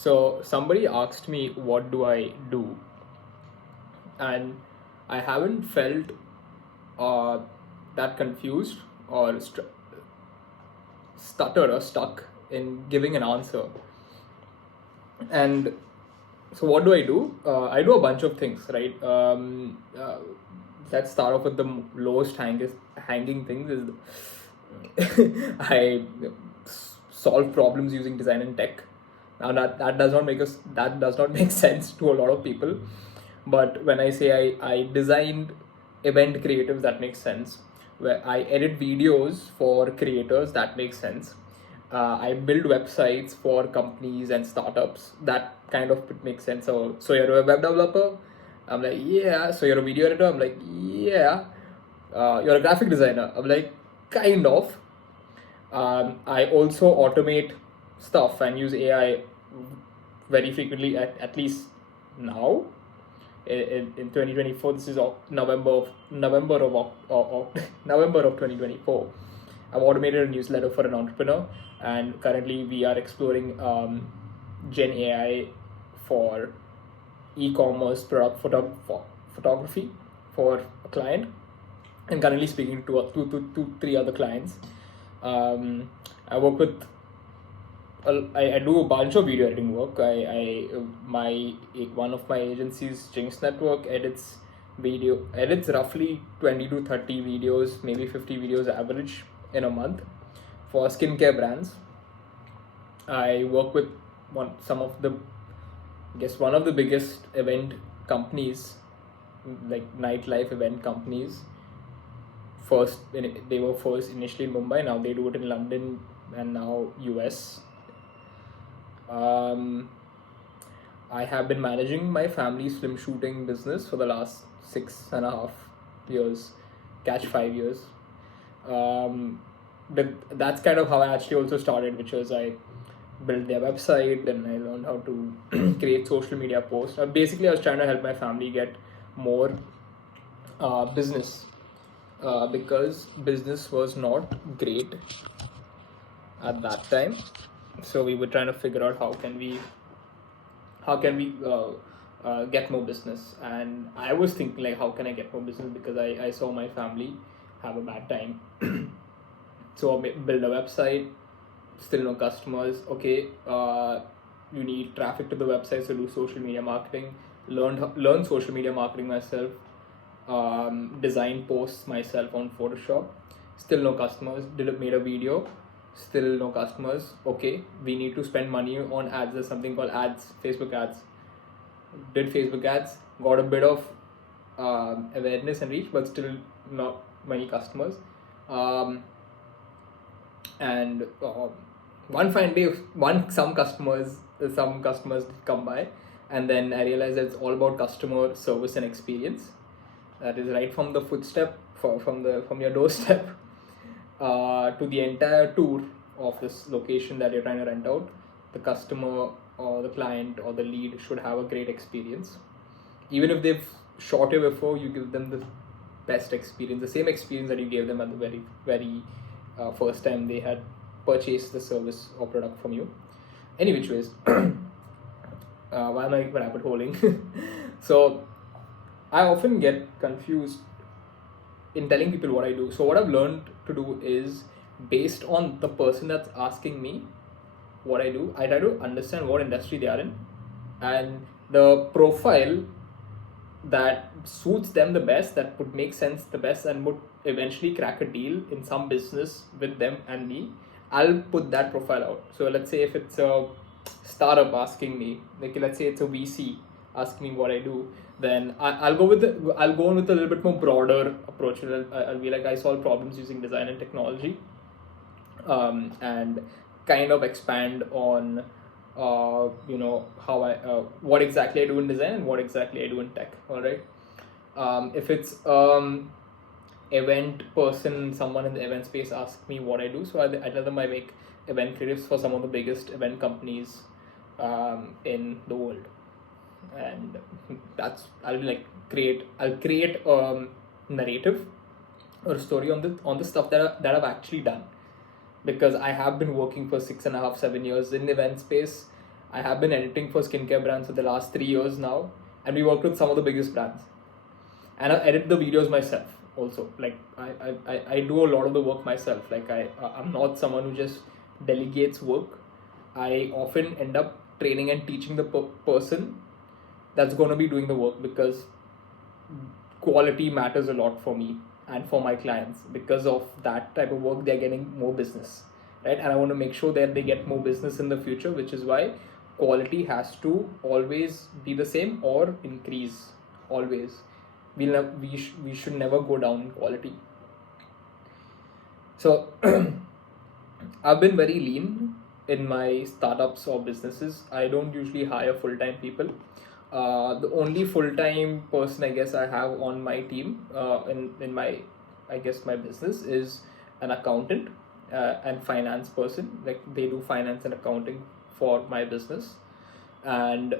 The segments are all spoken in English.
So somebody asked me, what do I do? And I haven't felt uh, that confused or stuttered or stuck in giving an answer. And so, what do? I do a bunch of things, right? Let's start off with the lowest hanging things. I solve problems using design and tech. Now that does not make sense to a lot of people, but when I say I designed event creatives, that makes sense. Where I edit videos for creators, that makes sense. I build websites for companies and startups, that kind of makes sense. So you're a web developer? I'm like, yeah. So you're a video editor? I'm like, yeah. You're a graphic designer? I'm like, kind of. I also automate stuff and use AI very frequently, at least now. In 2024, this is November of 2024. I've automated a newsletter for an entrepreneur, and currently we are exploring Gen AI for e-commerce product photography for a client. I'm currently speaking to three other clients. I work with I do a bunch of video editing work. One of my agencies, Jinx Network, edits roughly 20 to 30 videos, maybe 50 videos average in a month for skincare brands. I work with one of the biggest event companies, like nightlife event companies. They were first initially in Mumbai, now they do it in London and now US. I have been managing my family's film shooting business for the last 6.5 years, catch 5 years. That's kind of how I actually also started, which was I built their website and I learned how to create social media posts. Basically, I was trying to help my family get more business because business was not great at that time. So we were trying to figure out how can we get more business. And I was thinking, like, how can I get more business, because I saw my family have a bad time. So I build a website, still no customers. Okay, you need traffic to the website, so do social media marketing. Learn social media marketing myself. Design posts myself on Photoshop. Still no customers. Made a video. Still no customers. Okay, we need to spend money on ads. There's something called ads, Facebook ads. Did Facebook ads, got a bit of awareness and reach, but still not many customers. And one fine day, some customers did come by, and then I realized that it's all about customer service and experience. That is right from the footstep, from your doorstep to the entire tour of this location that you're trying to rent out. The customer or the client or the lead should have a great experience. Even if they've shot you before, you give them the best experience, the same experience that you gave them at the very first time they had purchased the service or product from you. Any which ways, why am I rabbit holing? So I often get confused in telling people what I do. So what I've learned to do is, based on the person that's asking me what I do, I try to understand what industry they are in and the profile that suits them the best, that would make sense the best, and would eventually crack a deal in some business with them and me. I'll put that profile out. So let's say if it's a startup asking me, like let's say it's a VC asking me what I do, then I'll go on with a little bit more broader approach. I'll be like, I solve problems using design and technology, and kind of expand on how what exactly I do in design and what exactly I do in tech. All right. If it's event person, someone in the event space asks me what I do, so I tell them I make event creatives for some of the biggest event companies in the world. And that's I'll create narrative or a story on the stuff that I've actually done, because I have been working for 6.5, 7 years in the event space. I have been editing for skincare brands for the last 3 years now, and we work with some of the biggest brands. And I edit the videos myself also. Like I do a lot of the work myself. Like I'm not someone who just delegates work. I often end up training and teaching the person that's going to be doing the work, because quality matters a lot for me and for my clients. Because of that type of work, they're getting more business, right? And I want to make sure that they get more business in the future, which is why quality has to always be the same or increase always. We should never go down in quality. So I've been very lean in my startups or businesses. I don't usually hire full-time people. The only full-time person I guess I have on my team, in my, I guess, my business, is an accountant and finance person. Like they do finance and accounting for my business, and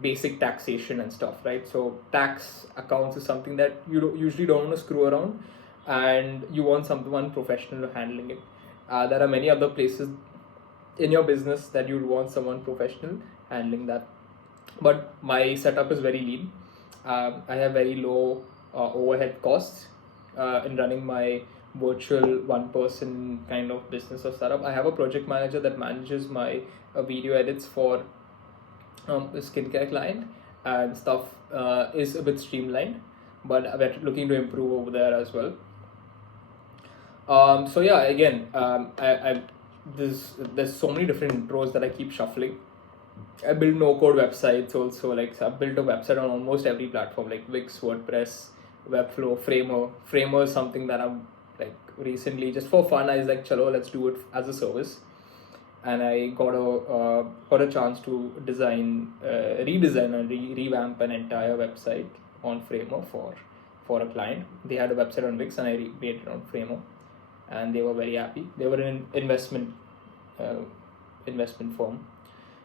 basic taxation and stuff, right? So tax accounts is something that you usually don't want to screw around, and you want someone professional handling it. There are many other places in your business that you'd want someone professional handling that, but my setup is very lean. I have very low overhead costs in running my virtual one person kind of business or startup. I have a project manager that manages my video edits for a skincare client, and stuff is a bit streamlined, but we're looking to improve over there as well. So yeah, again, there's so many different intros that I keep shuffling. I build no code websites also. Like, so I've built a website on almost every platform, like Wix, WordPress, Webflow, Framer. Framer is something that I'm like recently, just for fun, I was like, chalo, let's do it as a service. And I got a chance to redesign and revamp an entire website on Framer for a client. They had a website on Wix and I made it on Framer, and they were very happy. They were an investment firm.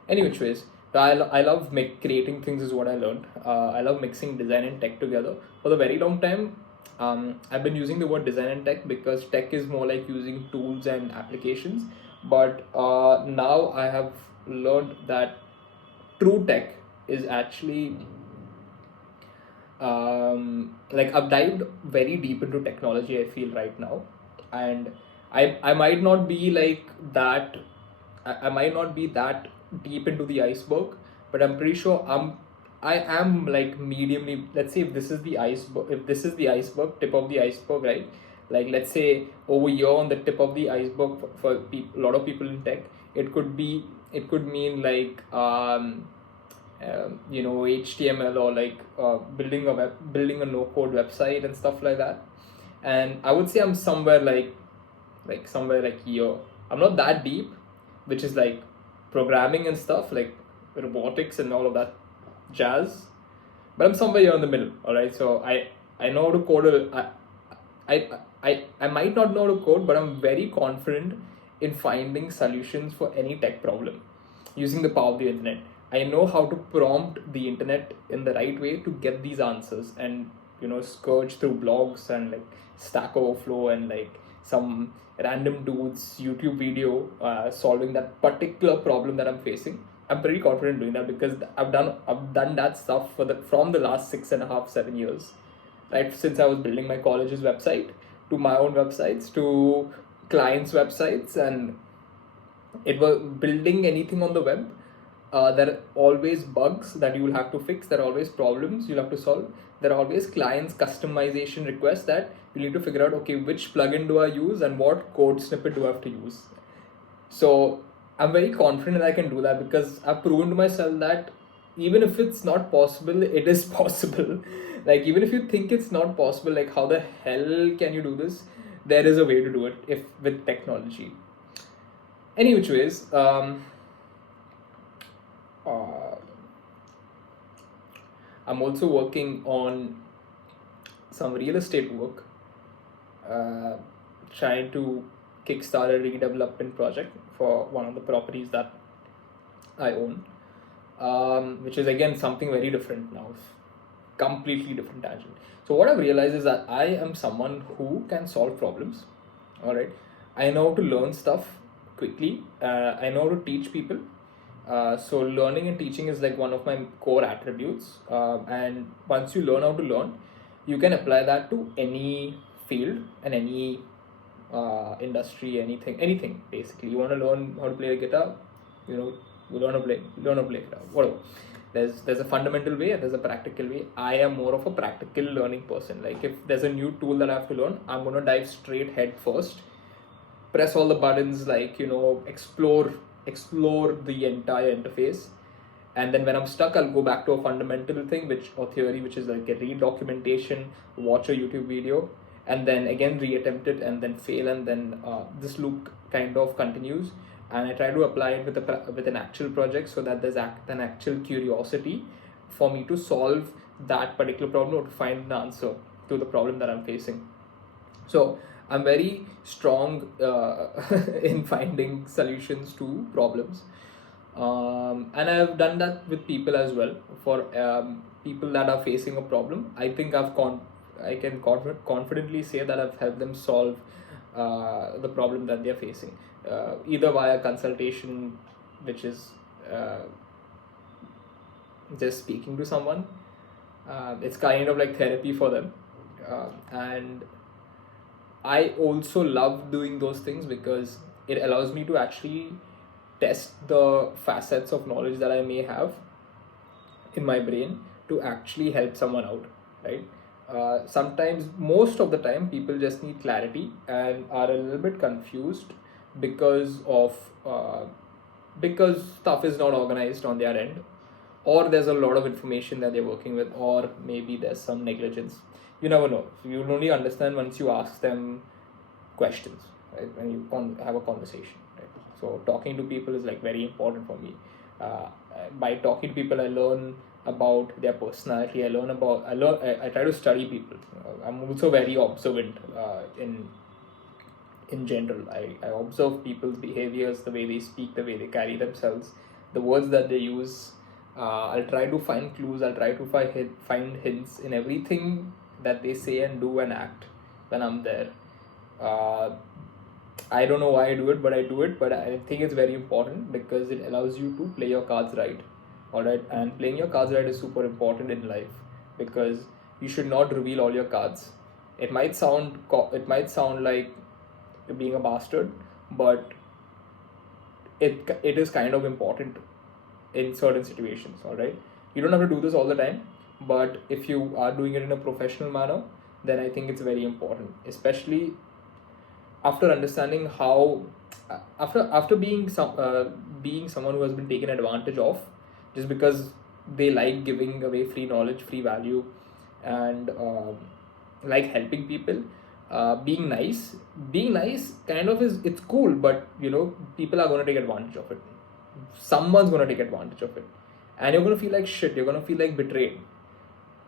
Any which ways, I love creating things is what I learned. I love mixing design and tech together. For the very long time, I've been using the word design and tech because tech is more like using tools and applications. But now I have learned that true tech is actually, like, I've dived very deep into technology, I feel, right now. And I might not be like that. I might not be that deep into the iceberg, but I'm pretty sure I am like mediumly. Let's say if this is the iceberg, tip of the iceberg, right? Like, let's say over here on the tip of the iceberg for a lot of people in tech, it could mean like HTML, or like building a no code website and stuff like that. And I would say I'm somewhere like here. I'm not that deep, which is like programming and stuff, like robotics and all of that jazz, but I'm somewhere here in the middle. All right, so I know how to code. I might not know how to code, but I'm very confident in finding solutions for any tech problem using the power of the internet. I know how to prompt the internet in the right way to get these answers, and scourge through blogs and like Stack Overflow and like some random dude's YouTube video solving that particular problem that I'm facing. I'm pretty confident doing that because I've done that stuff from the last 6.5-7 years, right? Since I was building my college's website, to my own websites, to clients' websites, and it was building anything on the web. There are always bugs that you will have to fix. There are always problems you'll have to solve. There are always clients' customization requests that you need to figure out, okay, which plugin do I use and what code snippet do I have to use. So I'm very confident that I can do that because I've proven to myself that even if it's not possible, it is possible. Like, even if you think it's not possible, like, how the hell can you do this? There is a way to do it if with technology. Any which ways, I'm also working on some real estate work, trying to kickstart a redevelopment project for one of the properties that I own, which is again something very different now, completely different tangent. So what I've realized is that I am someone who can solve problems. All right, I know how to learn stuff quickly. I know how to teach people. So learning and teaching is like one of my core attributes. And once you learn how to learn, you can apply that to any field and any industry, anything basically. You want to learn how to play a guitar, you know, you learn how to play guitar, whatever. There's a fundamental way and there's a practical way. I am more of a practical learning person. Like if there's a new tool that I have to learn, I'm gonna dive straight head first, press all the buttons, like, explore the entire interface. And then when I'm stuck, I'll go back to a fundamental thing, or theory, which is like a read documentation, watch a YouTube video, and then again reattempt it, and then fail, and then this loop kind of continues. And I try to apply it with an actual project, so that there's an actual curiosity for me to solve that particular problem, or to find the answer to the problem that I'm facing. So I'm very strong in finding solutions to problems. And I've done that with people as well. For people that are facing a problem, I think I can confidently say that I've helped them solve the problem that they're facing, either via consultation, which is just speaking to someone. It's kind of like therapy for them. And I also love doing those things because it allows me to actually test the facets of knowledge that I may have in my brain to actually help someone out, right? Sometimes, most of the time, people just need clarity and are a little bit confused because because stuff is not organized on their end, or there's a lot of information that they're working with, or maybe there's some negligence. You never know. So you'll only understand once you ask them questions, right? When you have a conversation, right? So talking to people is like very important for me. By talking to people, I learn about their personality. I try to study people. I'm also very observant in general. I observe people's behaviors, the way they speak, the way they carry themselves, the words that they use. I'll try to find clues. I'll try to find hints in everything that they say and do and act when I'm there. I don't know why I do it, but I do it. But I think it's very important because it allows you to play your cards right. Alright, and playing your cards right is super important in life, because you should not reveal all your cards. It might sound like you're being a bastard, but it is kind of important in certain situations. Alright, you don't have to do this all the time, but if you are doing it in a professional manner, then I think it's very important, especially after understanding how after being someone who has been taken advantage of just because they like giving away free knowledge, free value, and like helping people. Being nice kind of it's cool, but people are going to take advantage of it. Someone's going to take advantage of it, and you're going to feel like shit. You're going to feel like betrayed.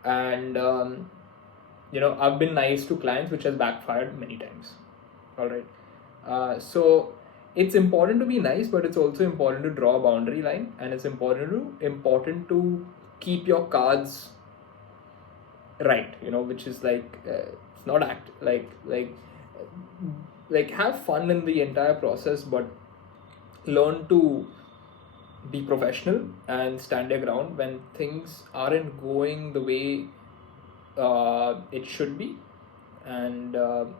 And I've been nice to clients, which has backfired many times. All right. So it's important to be nice, but it's also important to draw a boundary line, and it's important to keep your cards right. Which is like it's not act like have fun in the entire process, but learn to be professional and stand your ground when things aren't going the way it should be, and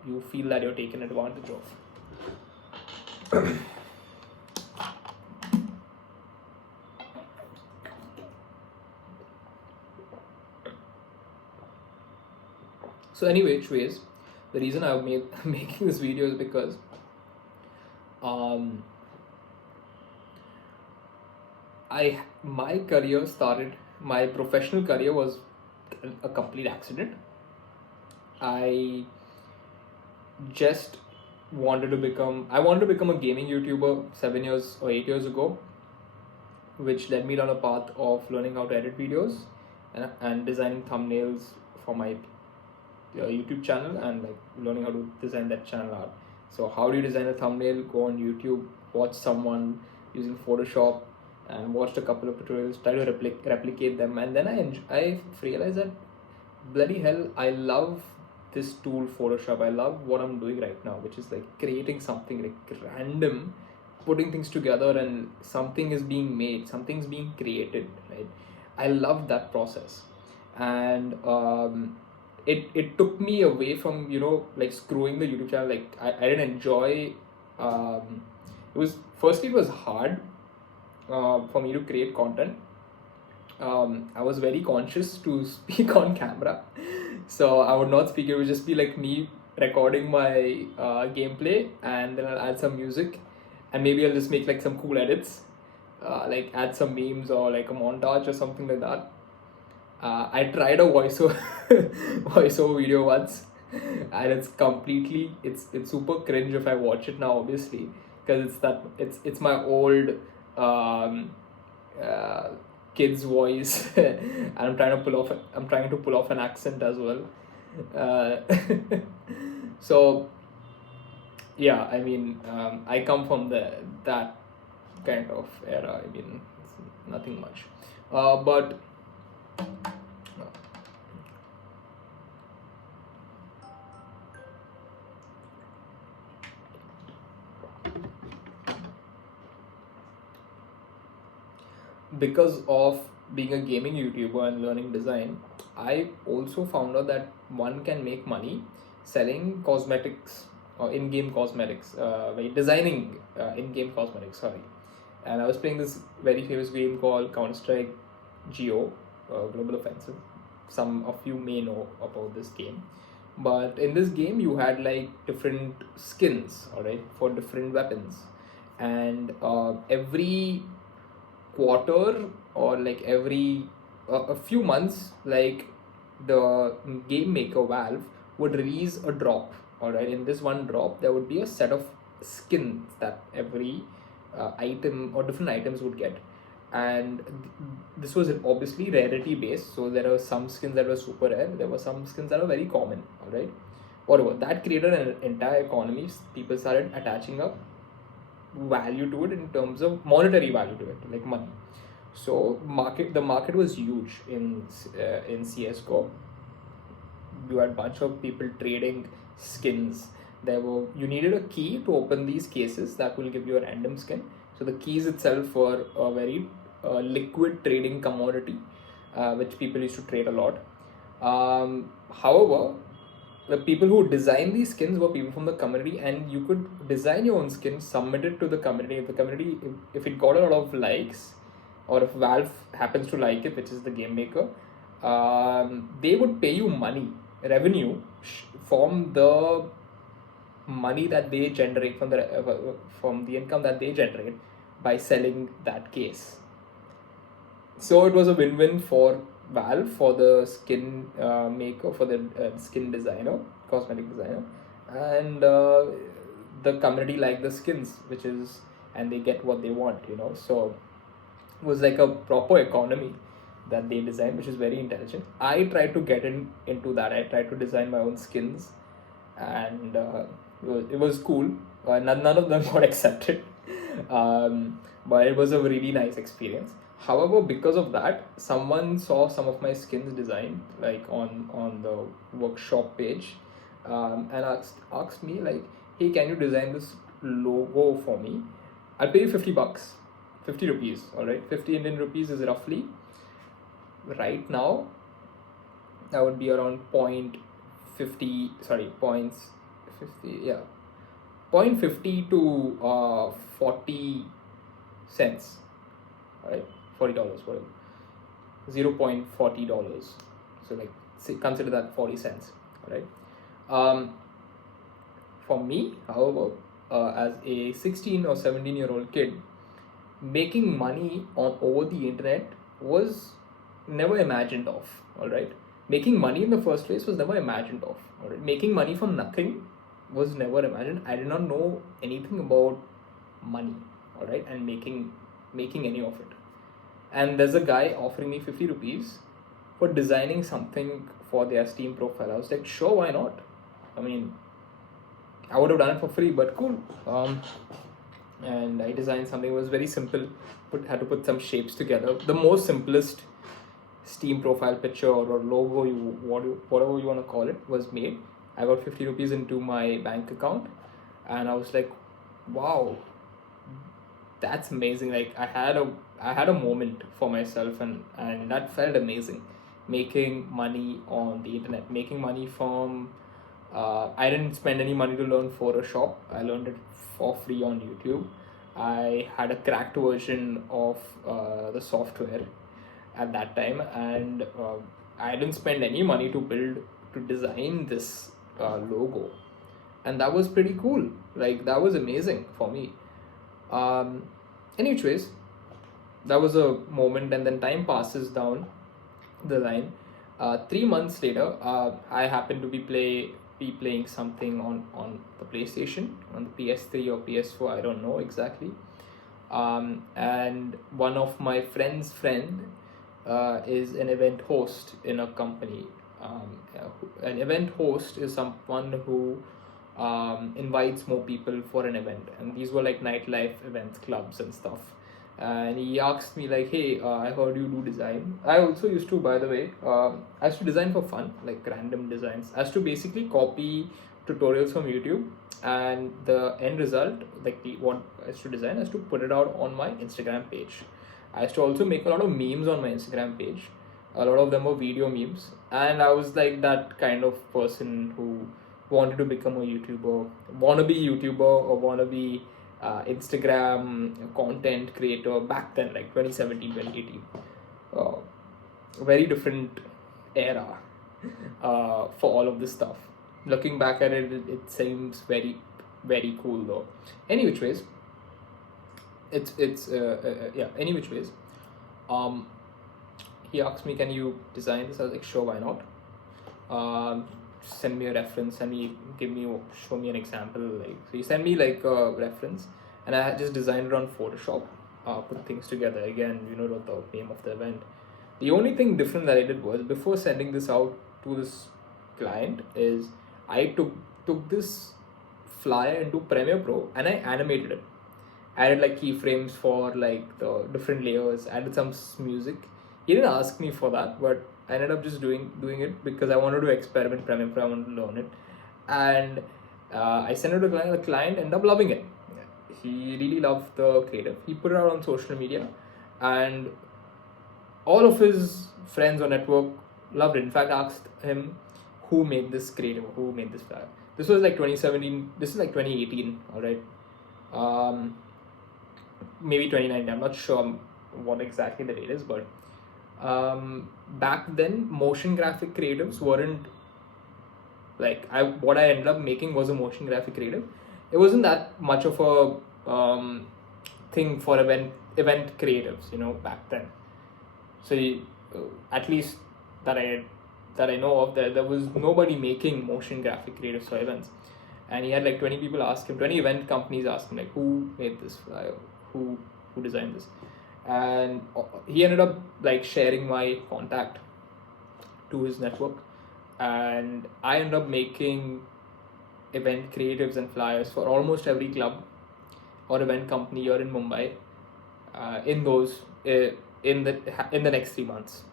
you feel that you're taken advantage of. So anyway, which ways, the reason I've made making this video is because my professional career was a complete accident. I wanted to become a gaming YouTuber 7 years or 8 years ago, which led me down a path of learning how to edit videos and designing thumbnails for my YouTube channel, and like learning how to design that channel out. So how do you design a thumbnail? Go on YouTube, watch someone using Photoshop, and watched a couple of tutorials, try to replicate them, and then I realized that bloody hell, I love this tool Photoshop. I love what I'm doing right now, which is like creating something like random putting things together and something is being made, something's being created, right? I love that process. And it took me away from, like screwing the YouTube channel. Like I didn't enjoy, it was, firstly it was hard for me to create content. I was very conscious to speak on camera, so I would not speak. It would just be like me recording my gameplay, and then I'll add some music, and maybe I'll just make like some cool edits, like add some memes or like a montage or something like that. I tried a voiceover voiceover video once, and it's super cringe if I watch it now, obviously, because it's my old um, uh, kid's voice, and I'm trying to pull off an accent as well. Uh, so yeah, I mean, I come from that kind of era. I mean, it's nothing much, but because of being a gaming YouTuber and learning design, I also found out that one can make money selling cosmetics or in-game cosmetics, designing in-game cosmetics. Sorry, and I was playing this very famous game called Counter Strike Geo, Global Offensive. Some of you may know about this game, but in this game you had like different skins, all right, for different weapons, and every quarter or like every a few months, like the game maker Valve would release a drop. All right, in this one drop there would be a set of skins that every item or different items would get. And this was obviously rarity based, so there were some skins that were super rare, there were some skins that were very common. All right, whatever, that created an entire economy. People started attaching up value to it in terms of monetary value to it, like money. So the market was huge in CS:GO. You had a bunch of people trading skins. You needed a key to open these cases that will give you a random skin. So the keys itself were a very liquid trading commodity, which people used to trade a lot. However, the people who design these skins were people from the community, and you could design your own skin, submit it to the community. If the community, if it got a lot of likes, or if Valve happens to like it, which is the game maker, they would pay you money, revenue, from the money that they generate from the income that they generate by selling that case. So it was a win-win for Valve, for the skin maker, for the skin designer, cosmetic designer, and the community like the skins, and they get what they want, So it was like a proper economy that they designed, which is very intelligent. I tried to get into that. I tried to design my own skins, and it was cool. None of them got accepted, but it was a really nice experience. However, because of that, someone saw some of my skins designed like on the workshop page, and asked me like, "Hey, can you design this logo for me? I'll pay you $50, 50 rupees. All right, 50 Indian rupees is roughly right now that would be around point 50. Sorry, points 50. Yeah, point 50 to 40 cents. All right, $40, whatever, $0.40. So like, consider that 40 cents. All right. For me, however, as a 16 or 17-year-old kid, making money over the internet was never imagined of. All right, making money in the first place was never imagined of. All right, making money from nothing was never imagined. I did not know anything about money. All right, and making any of it. And there's a guy offering me 50 rupees for designing something for their Steam profile. I was like, sure, why not? I mean, I would have done it for free, but cool. And I designed something. It was very simple. Had to put some shapes together. The most simplest Steam profile picture or logo, whatever you want to call it, was made. I got 50 rupees into my bank account, and I was like, wow, that's amazing. Like I had a moment for myself, and that felt amazing. Making money on the internet, making money from I didn't spend any money to learn Photoshop. I learned it for free on YouTube. I had a cracked version of the software at that time, and I didn't spend any money to design this logo, and that was pretty cool. Like that was amazing for me. Um, anyways, that was a moment, and then time passes down the line. 3 months later, I happened to be playing something on the PlayStation, on the PS3 or PS4. I don't know exactly. And one of my friend's friend is an event host in a company. An event host is someone who invites more people for an event, and these were like nightlife events, clubs and stuff. And he asked me like, "Hey, I heard you do design." I also used to, by the way. I used to design for fun, like random designs. I used to basically copy tutorials from YouTube, and the end result, like what I used to design, I used to put it out on my Instagram page. I used to also make a lot of memes on my Instagram page. A lot of them were video memes, and I was like that kind of person who wanted to become a YouTuber, wanna be YouTuber, or wanna be Instagram content creator back then, like 2017, 2018. Uh, very different era for all of this stuff. Looking back at it, it seems very, very cool though. Any which ways, yeah. Any which ways, um, he asked me, "Can you design this?" I was like, "Sure, why not?" Send me a reference, show me an example. Like, so he sent me like a reference, and I had just designed it on Photoshop, put things together. Again, wrote the name of the event. The only thing different that I did was, before sending this out to this client, is I took this flyer into Premiere Pro and I animated it. Added like keyframes for like the different layers, added some music. He didn't ask me for that, but I ended up just doing it because I wanted to experiment Premiere Pro. I wanted to learn it, and I sent it to the client. The client ended up loving it. He really loved the creative. He put it out on social media, and all of his friends or network loved it. In fact, asked him who made this creative, who made this flyer. This was like 2017. This is like 2018. All right. Maybe 2019. I'm not sure what exactly the date is, but back then motion graphic creatives weren't like what I ended up making was a motion graphic creative. It wasn't that much of a thing for event creatives, back then. So at least that I know of, there was nobody making motion graphic creatives for events. And he had like 20 people ask him, 20 event companies ask him like, who made this flyer, who designed this. And he ended up like sharing my contact to his network, and I ended up making event creatives and flyers for almost every club or event company here in Mumbai in those in the next 3 months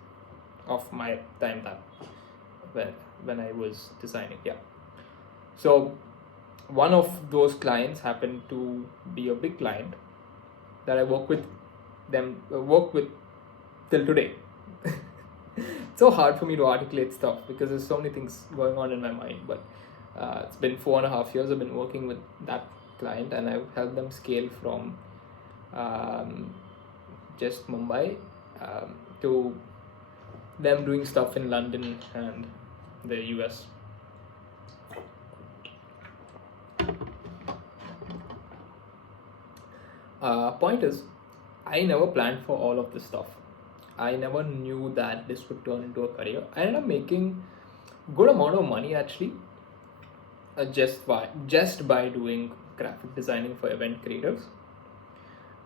of my time, that when I was designing. Yeah. So one of those clients happened to be a big client that I work with till today. It's so hard for me to articulate stuff because there's so many things going on in my mind, but it's been 4.5 years I've been working with that client, and I've helped them scale from just Mumbai to them doing stuff in London and the US. Point is, I never planned for all of this stuff. I never knew that this would turn into a career. I ended up making good amount of money actually, just by doing graphic designing for event creators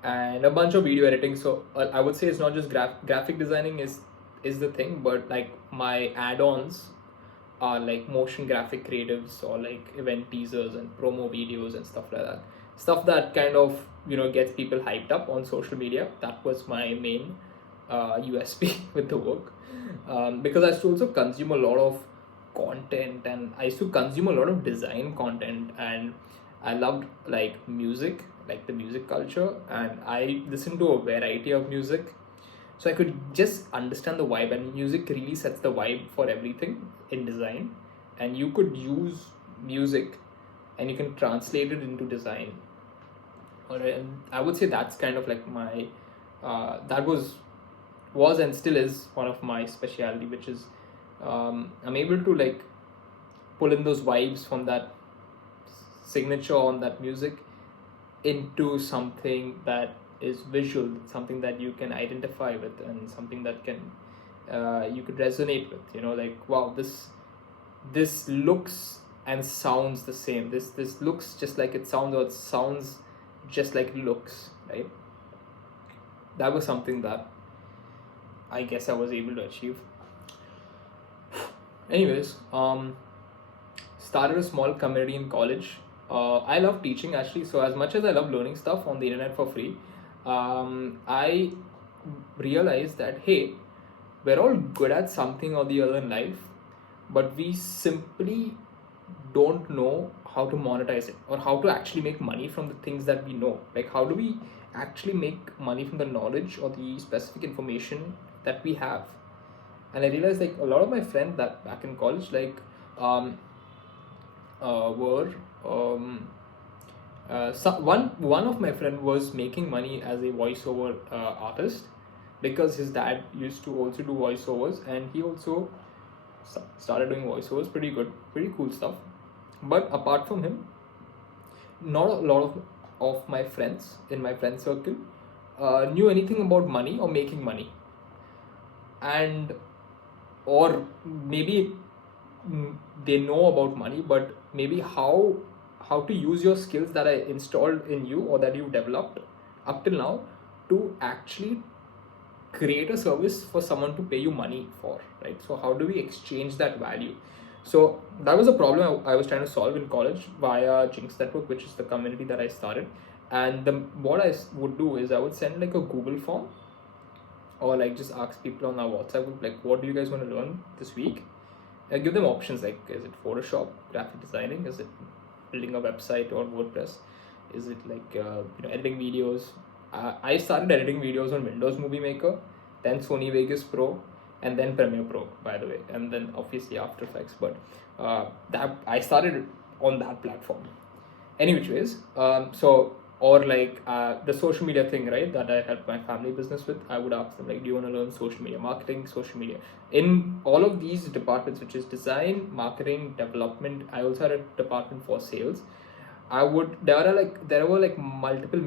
and a bunch of video editing. So I would say it's not just graphic designing is the thing, but like my add-ons are like motion graphic creatives or like event teasers and promo videos and stuff like that. Stuff that kind of gets people hyped up on social media. That was my main USP with the work, because I used to also consume a lot of content, and I used to consume a lot of design content, and I loved like music. like the music culture, and I listened to a variety of music, so I could just understand the vibe. And music really sets the vibe for everything in design, and you could use music and you can translate it into design. Or I would say that's kind of like my that was and still is one of my specialty, which is I'm able to like pull in those vibes from that signature on that music into something that is visual, something that you can identify with, and something that can you could resonate with. You know, like, wow, this looks and sounds the same. This looks just like it sounds, or it sounds just like it looks, right? That was something that I guess I was able to achieve. Anyways, started a small community in college. I love teaching actually, so as much as I love learning stuff on the internet for free, I realized that hey, we're all good at something or the other in life, but we simply don't know how to monetize it or how to actually make money from the things that we know. Like, how do we actually make money from the knowledge or the specific information that we have? And I realized like a lot of my friends that back in college, like, um, were one of my friend was making money as a voiceover artist, because his dad used to also do voiceovers, and he also started doing voiceovers. Pretty good, pretty cool stuff. But apart from him, not a lot of my friends in my friend circle knew anything about money or making money. And or maybe they know about money, but maybe how to use your skills that are installed in you or that you've developed up till now to actually create a service for someone to pay you money for, right? So how do we exchange that value? So that was a problem I was trying to solve in college via Jinx Network, which is the community that I started. And what I would do is I would send like a Google form, or like just ask people on our WhatsApp group, like, what do you guys want to learn this week? I give them options, like, is it Photoshop, graphic designing, is it building a website or WordPress, is it like editing videos? I started editing videos on Windows Movie Maker, then Sony Vegas Pro, and then Premiere Pro, by the way, and then obviously After Effects. But that I started on that platform. Any which ways, so, or like the social media thing, right, that I help my family business with, I would ask them, like, do you want to learn social media marketing, social media? In all of these departments, which is design, marketing, development, I also had a department for sales. There were like multiple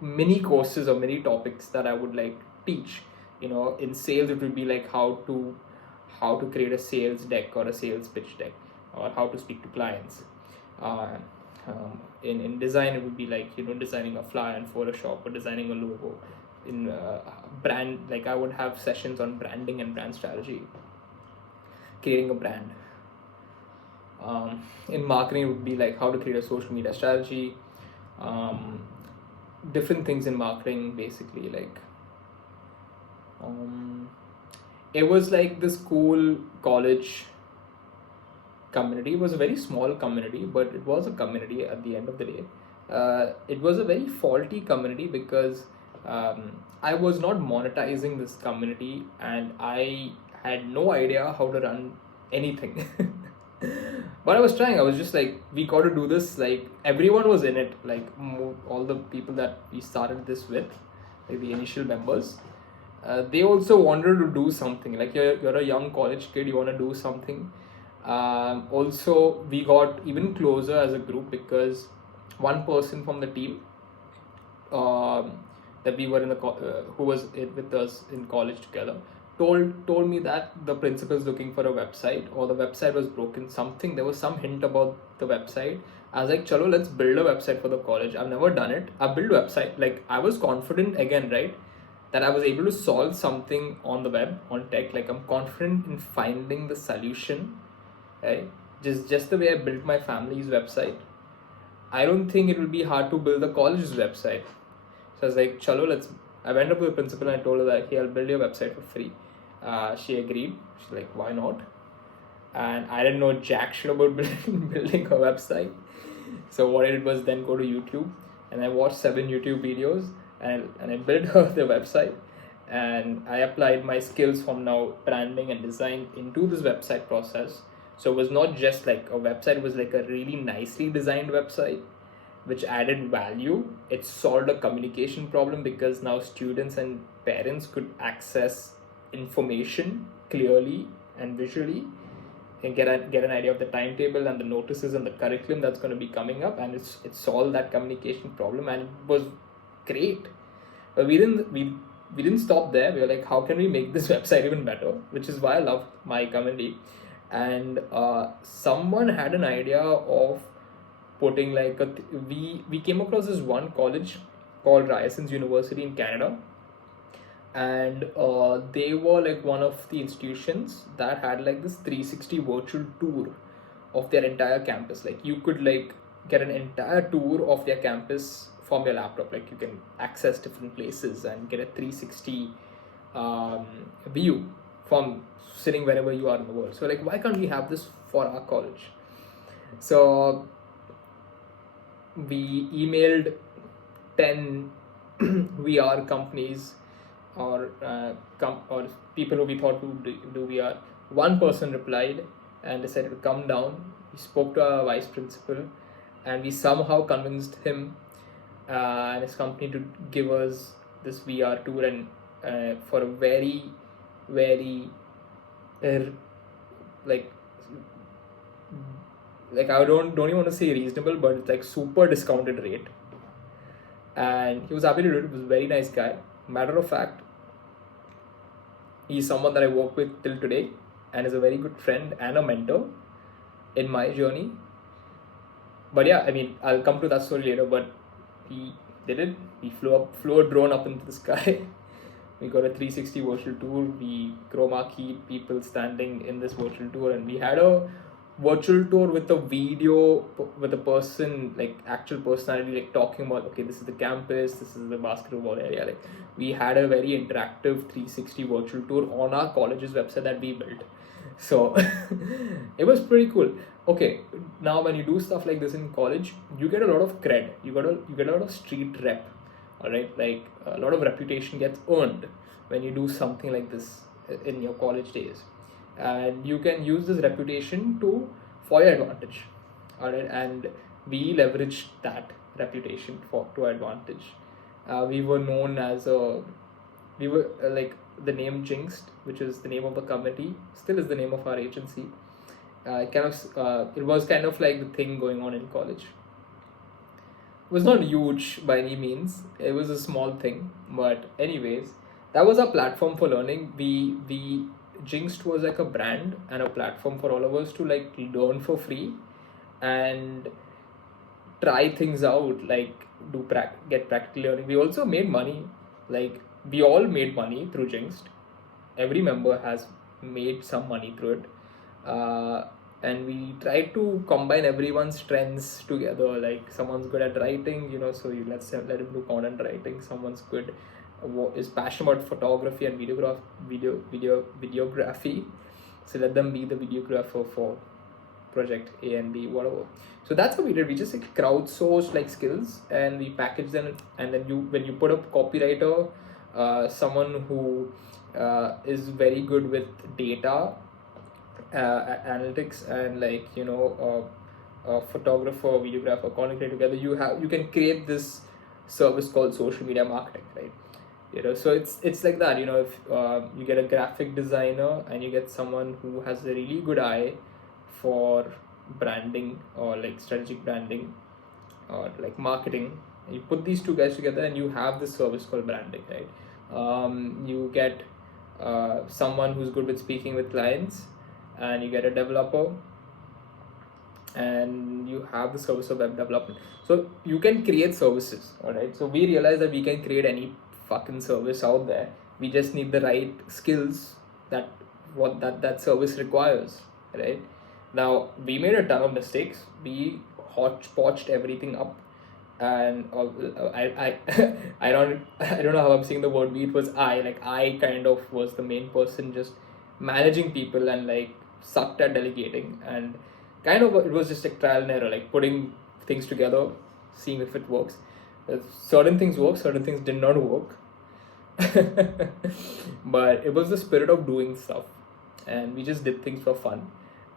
mini courses or mini topics that I would like teach. You know, in sales it would be like how to create a sales deck or a sales pitch deck, or how to speak to clients. uh, in design it would be like, designing a flyer in Photoshop, or designing a logo. In brand, like, I would have sessions on branding and brand strategy, creating a brand. In marketing it would be like how to create a social media strategy, different things in marketing, basically. Like, it was like the school college community. It was a very small community, but it was a community at the end of the day. It was a very faulty community because I was not monetizing this community, and I had no idea how to run anything. But I was trying. I was just like, we got to do this. Like, everyone was in it. Like, all the people that we started this with, like the initial members, they also wanted to do something. Like, you're a young college kid, you want to do something. Also, we got even closer as a group because one person from the team that we were in the who was with us in college together told me that the principal is looking for a website, or the website was broken. Something, there was some hint about the website. I was like, chalo, let's build a website for the college. I've never done it. I built a website. Like, I was confident again, right, that I was able to solve something on the web, on tech. Like, I'm confident in finding the solution, right? Just the way I built my family's website, I don't think it will be hard to build the college's website. So I was like, chalo, I went up to the principal and I told her that, hey, I'll build your website for free. She agreed. She's like, why not? And I didn't know jack shit about building a website. So what I did was then go to YouTube, and I watched 7 YouTube videos, and I built her the website, and I applied my skills from now branding and design into this website process. So it was not just like a website, it was like a really nicely designed website which added value. It solved a communication problem because now students and parents could access information clearly and visually, and get an idea of the timetable and the notices and the curriculum that's going to be coming up, and it solved that communication problem, and it was great. But we didn't stop there. We were like, how can we make this website even better? Which is why I love my community. And someone had an idea of putting like we came across this one college called Ryerson University in Canada, and they were like one of the institutions that had like this 360 virtual tour of their entire campus. Like you could like get an entire tour of their campus from your laptop. Like you can access different places and get a 360 view from sitting wherever you are in the world. So like, why can't we have this for our college? So we emailed 10 VR companies, or or people who we thought would do VR. One person replied and decided to come down. We spoke to our vice principal, and we somehow convinced him and his company to give us this VR tour, and for a very, very like I don't even want to say reasonable, but it's like super discounted rate. And he was happy to do it. He was a very nice guy. Matter of fact, he's someone that I work with till today, and is a very good friend and a mentor in my journey. But yeah, I mean, I'll come to that story later. But he did it. He flew a drone up into the sky. We got a 360 virtual tour. We chroma key people standing in this virtual tour, and we had a virtual tour with a video with a person, like actual personality, like talking about, okay, this is the campus, this is the basketball area. Like we had a very interactive 360 virtual tour on our college's website that we built. So it was pretty cool. Okay, now when you do stuff like this in college, you get a lot of cred, you get a lot of street rep. All right, like a lot of reputation gets earned when you do something like this in your college days, and you can use this reputation for your advantage. All right, and we leveraged that reputation to our advantage. We were known as like the name Jinxed, which is the name of the committee, still is the name of our agency. It was kind of like the thing going on in college. It was not huge by any means. It was a small thing, but anyways, that was our platform for learning. We Jinxed was like a brand and a platform for all of us to like learn for free and try things out, like get practical learning. We also made money. Like we all made money through Jinxed. Every member has made some money through it. And we try to combine everyone's strengths together. Like someone's good at writing, so you let him do content writing. Someone's good, is passionate about photography and videography, so let them be the videographer for project A and B, whatever. So that's what we did. We just like crowdsourced like skills, and we packaged them, and then when you put a copywriter, someone who is very good with data analytics, and like a photographer, videographer, content creator together, you can create this service called social media marketing, right? So it's like that. If you get a graphic designer and you get someone who has a really good eye for branding, or like strategic branding, or like marketing, you put these two guys together and you have this service called branding, right? You get someone who's good with speaking with clients, and you get a developer, and you have the service of web development. So you can create services. All right, so we realize that we can create any fucking service out there. We just need the right skills that service requires, right? Now we made a ton of mistakes. We hodgepodged everything up, and I I don't know how I'm saying the word we. It was I kind of was the main person just managing people, and like sucked at delegating, and kind of it was just like trial and error, like putting things together, seeing if it works. Certain things work, certain things did not work. But it was the spirit of doing stuff, and we just did things for fun,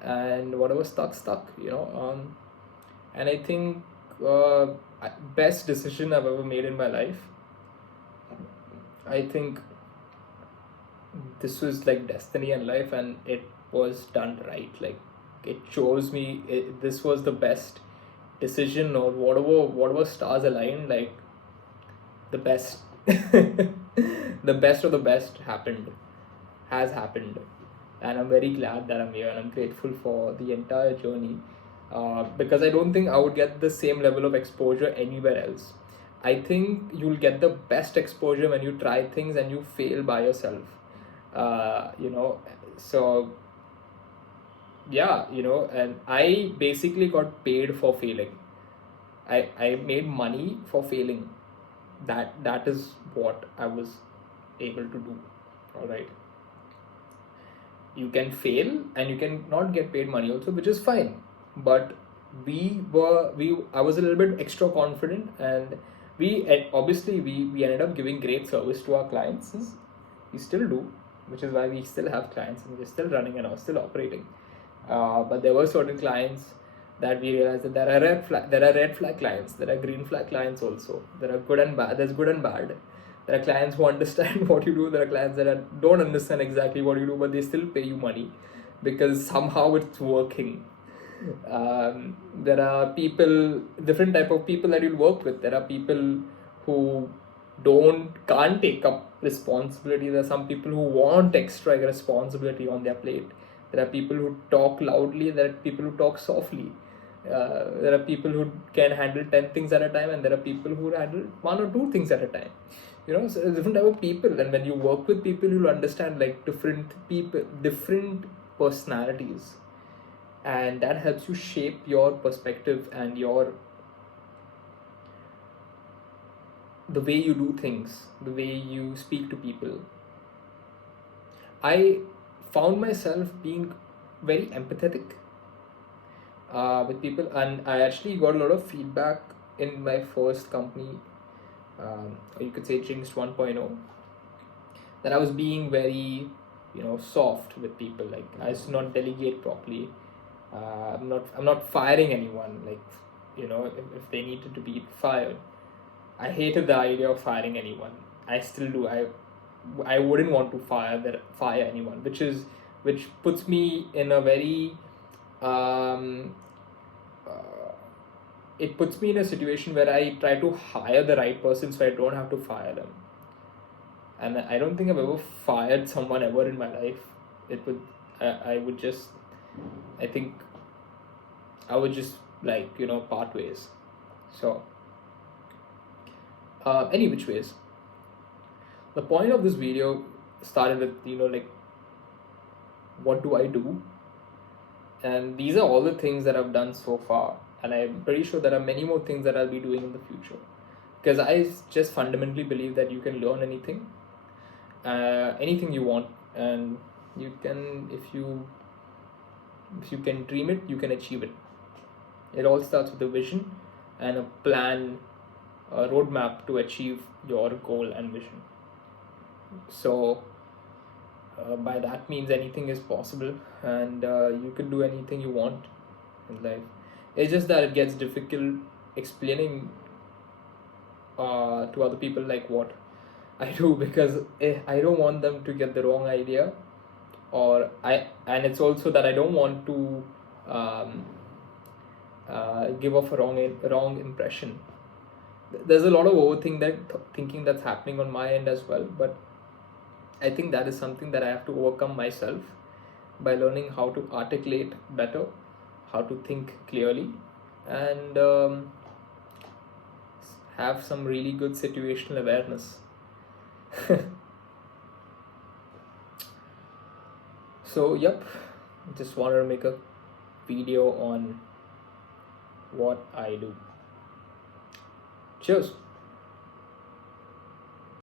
and whatever stuck. And I think best decision I've ever made in my life. I think this was like destiny and life, and it was done right. Like, it shows me this was the best decision, or whatever stars aligned. Like, the best, the best of the best has happened, and I'm very glad that I'm here, and I'm grateful for the entire journey. Because I don't think I would get the same level of exposure anywhere else. I think you'll get the best exposure when you try things and you fail by yourself. So yeah, and I basically got paid for failing. I made money for failing. That is what I was able to do. All right. You can fail and you can not get paid money also, which is fine. But I was a little bit extra confident, and obviously we ended up giving great service to our clients. We still do, which is why we still have clients and we're still running and are still operating. But there were certain clients that we realized that there are red flag clients, there are green flag clients also. There are good and bad. There's good and bad. There are clients who understand what you do. There are clients that don't understand exactly what you do, but they still pay you money because somehow it's working. There are different type of people that you'll work with. There are people who can't take up responsibility. There are some people who want extra responsibility on their plate. There are people who talk loudly. There are people who talk softly. There are people who can handle 10 things at a time, and there are people who handle 1 or 2 things at a time. So there's different type of people, and when you work with people, you'll understand like different people, different personalities, and that helps you shape your perspective and the way you do things, the way you speak to people. I found myself being very empathetic with people, and I actually got a lot of feedback in my first company, or you could say Jinx 1.0, that I was being very soft with people. Like, I used to not delegate properly. I'm not firing anyone. Like, if they needed to be fired, I hated the idea of firing anyone. I still do. I wouldn't want to fire anyone, which puts me in a very it puts me in a situation where I try to hire the right person so I don't have to fire them. And I don't think I've ever fired someone ever in my life. I would just part ways. So any which ways, the point of this video started with what do I do, and these are all the things that I've done so far, and I'm pretty sure there are many more things that I'll be doing in the future, because I just fundamentally believe that you can learn anything you want, and you can, if you can dream it, you can achieve it. It all starts with a vision and a plan, a roadmap to achieve your goal and vision. So by that means anything is possible, and you can do anything you want in life. It's just that it gets difficult explaining to other people like what I do, because I don't want them to get the wrong idea, and it's also that I don't want to give off a wrong impression. There's a lot of overthinking that's happening on my end as well, but I think that is something that I have to overcome myself by learning how to articulate better, how to think clearly, and have some really good situational awareness. So yep, just wanted to make a video on what I do. Cheers.